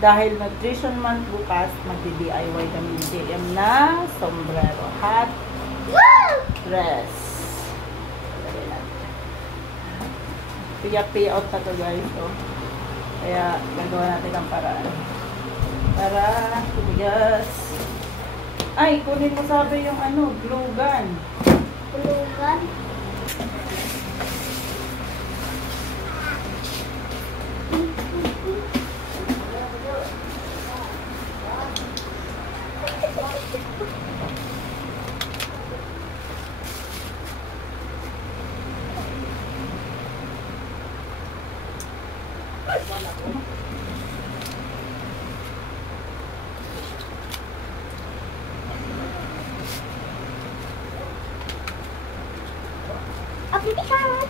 Dahil nutrition month bukas, magdi-DIY kami ni JM na sombrero. Hat dress. Pay-out na to guys. So, kaya gagawa natin ang paraan. Para tumigas. Ay, kunin mo sabi yung ano, glue gun. Glue gun? Application!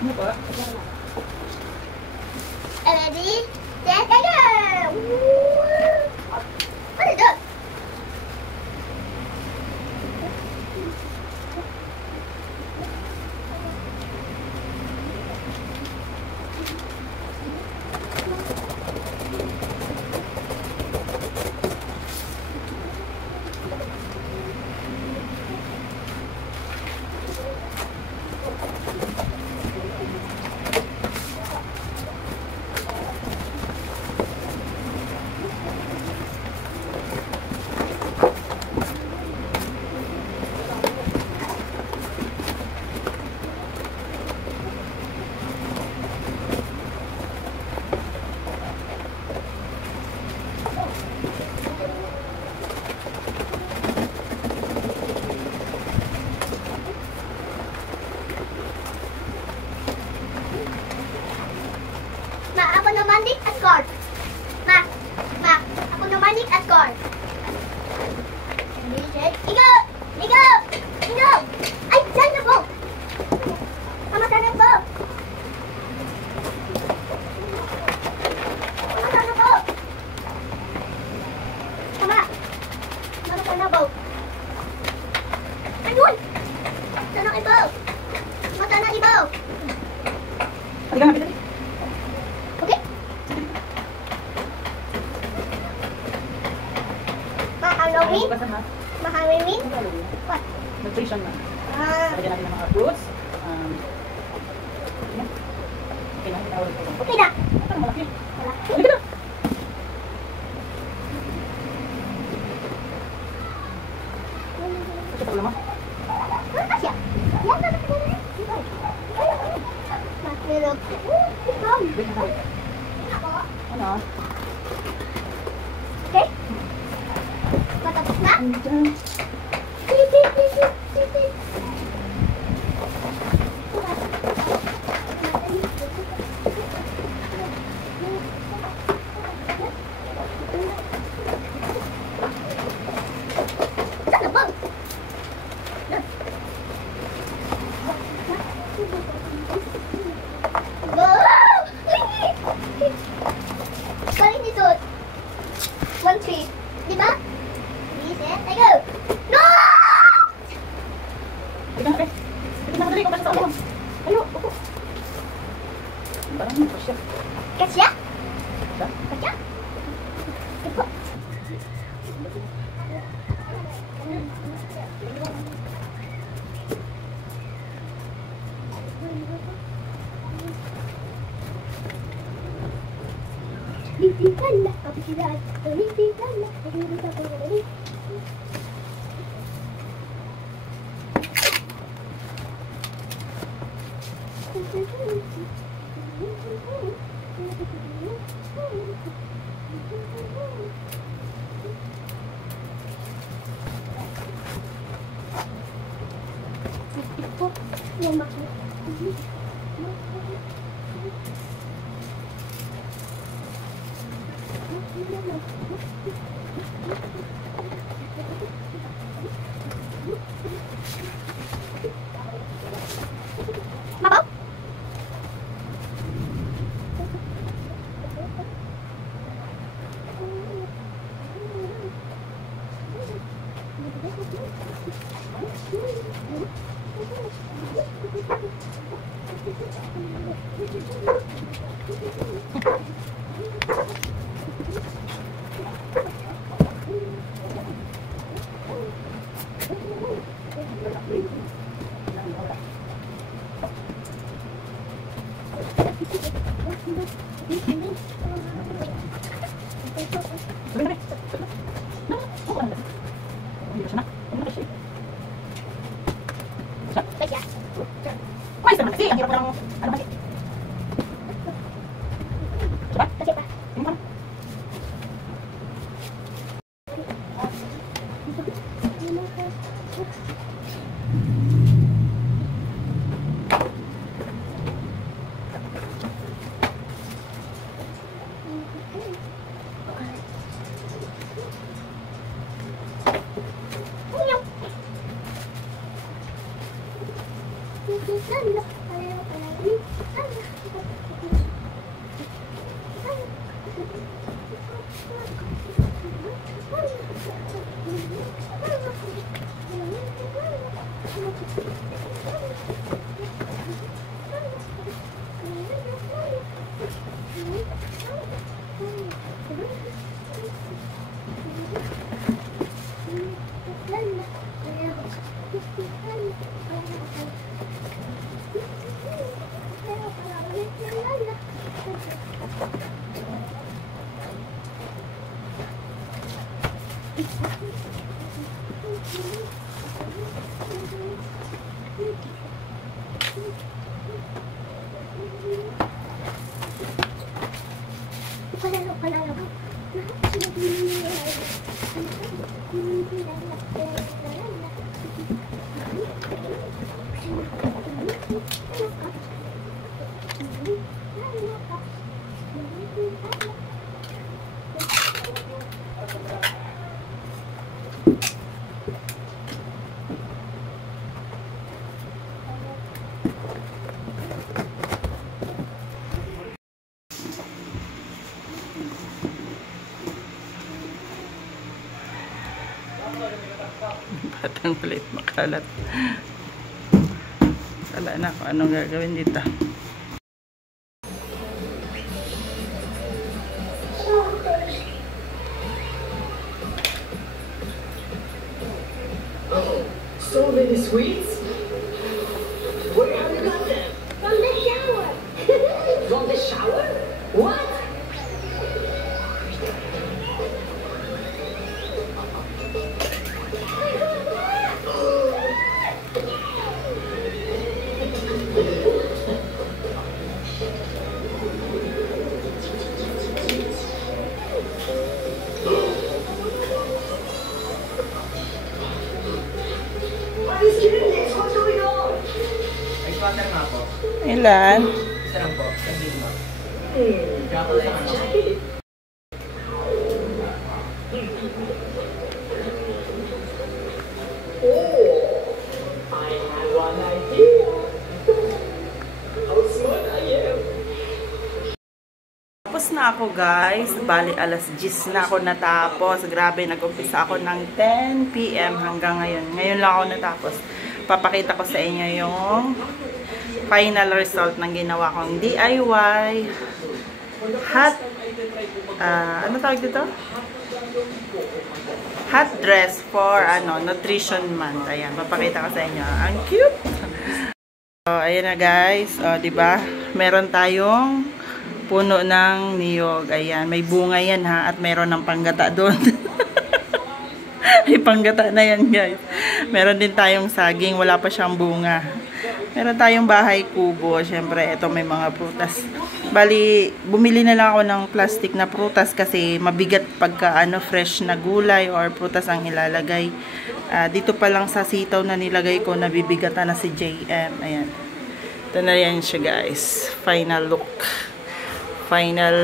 Ano ba? Ready? Set, go! What is that? Ma, ako naman nik at guard. Ma, ako naman nik at guard. Ikaw! Ikaw! Ikaw! Ay, saan na po? Mama, saan na po? Mama, saan na po? Mama, saan na po? Ayun! Saan ang ibaw? Mama, saan ang ibaw? Halika nga, pita. Okay? Halloween? Bukas na ha? Halloween? What? Nutrition month. Ah, Lagyan natin ng mga fruits. Okay na, itawag ko. okay na. Parang malaki. Malaki. Halika na! Ito pala mo. Asya. Yan na natin. Matilog. Ikaw. Wait na, wait. Ano? Okay? Matapos na? Andyan. Saan ba? Wow! Galing nito. 1, 3. Diba? Reset. I go. No! Halika na, Pete. Halika na, madali. Kung basta ako. Ayo, upo. Parang hindi pa siya. Kasya? Siya? Kasya? Ito. Lipitala, kapisilad. Lipitala, kapisilad. Ito, yung makina. Mabaw? Mais naman kasi, ang hirap ko ng ano ba? Diba? Kasi pa. Batang kulit makalat. Wala na kung anong gagawin dito. So many sweets? Where have you got them? From the shower. From the shower? What? Are you kidding me? What's going on? Water nga po. Ilan? Isa lang po. Sabihin mo. Jackie. Oh, I have one idea. How smart I am. Tapos na ako guys. Bali alas 10 na ako natapos. Grabe, nag-umpisa ako ng 10 PM hanggang ngayon. Ngayon lang ako natapos. Papakita ko sa inyo yung final result ng ginawa kong DIY hot ano tawag dito? Hot dress for nutrition month. Ayan, papakita ko sa inyo. Ang cute. So, ayan na guys. O, diba? Meron tayong puno ng niyog. Ayan, may bunga yan ha. At meron ng panggata doon. May panggata na yan guys. Meron din tayong saging. Wala pa siyang bunga. Meron tayong bahay kubo. Siyempre, ito may mga prutas. Bali, bumili na lang ako ng plastic na prutas kasi mabigat pagka fresh na gulay or prutas ang ilalagay. Dito pa lang sa sitaw na nilagay ko, nabibigatan na si JM. Ayan. Ito na yan siya guys. Final look. Final,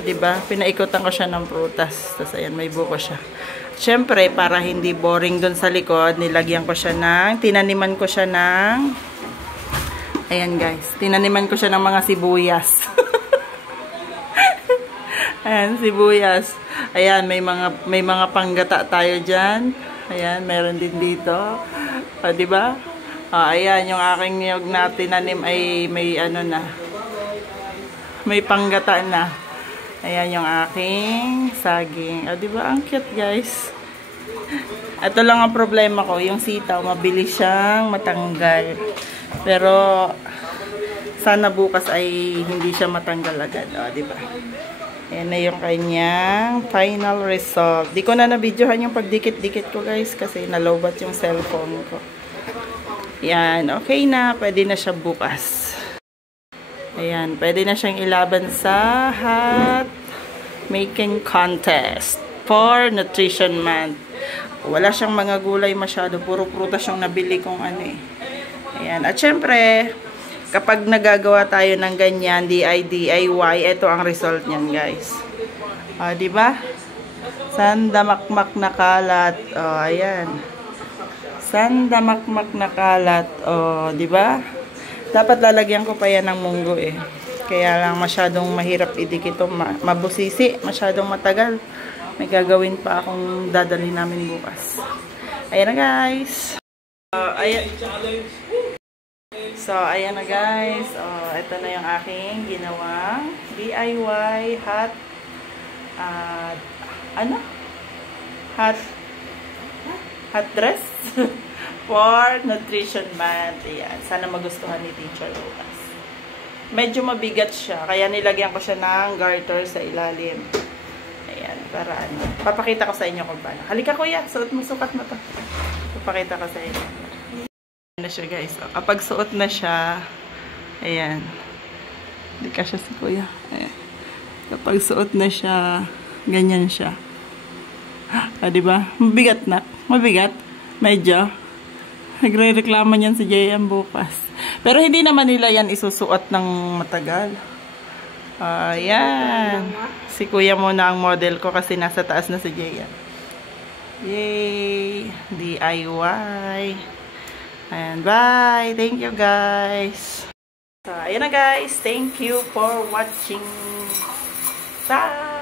diba? Pinaikutan ko siya ng prutas. Tapos ayan, may buko siya. Siyempre, para hindi boring dun sa likod, nilagyan ko siya tinaniman ko siya ng, ayan guys, tinaniman ko siya ng mga sibuyas. Ayan, sibuyas. Ayan, may mga panggata tayo dyan. Ayan, meron din dito. Diba? Ayan, yung aking niyog na tinanim ay may may panggata na. Ayan yung aking saging. Diba? Ang cute guys. Ito lang ang problema ko. Yung sitaw, mabilis siyang matanggal. Pero sana bukas ay hindi siya matanggal agad. O, diba? Ayan na yung kanyang final result. Di ko na na-videohan yung pagdikit-dikit ko guys kasi nalobat yung cellphone ko. Ayan, okay na. Pwede na siya bukas. Ayan, pwede na siyang ilaban sa hat making contest for Nutrition Month. Wala siyang mga gulay masyado. Puro prutas yung nabili kong ano eh. Ayan, at syempre, kapag nagagawa tayo ng ganyan, DIY, ito ang result niyan, guys. Diba? Sandamakmak na kalat. Ayan. Sandamakmak na kalat. Diba? Dapat lalagyan ko pa yan ng munggo eh. Kaya lang masyadong mahirap idikit ito. Mabusisi. Masyadong matagal. May gagawin pa akong dadalhin namin bukas. Ayan na, guys. Ayan. So, ayan na guys. Ito na yung aking ginawang DIY hat hat dress for Nutrition Month. Ayan. Sana magustuhan ni Teacher Lucas. Medyo mabigat siya. Kaya nilagyan ko siya ng garter sa ilalim. Ayan. Para ano. Papakita ko sa inyo kung paano. Halika kuya. Sukat mo to. Papakita ko sa inyo. Na siya guys. Kapag suot na siya, ayan. Hindi ka siya si kuya. Ayan. Kapag suot na siya, ganyan siya. Diba? Mabigat na. Mabigat. Medyo. Nagre-reklamo niyan si JM bukas. Pero hindi naman nila yan isusuot ng matagal. Ayan. Si kuya muna ang model ko kasi nasa taas na si JM. Yay! DIY. And bye! Thank you guys! So, ayan na guys! Thank you for watching! Bye!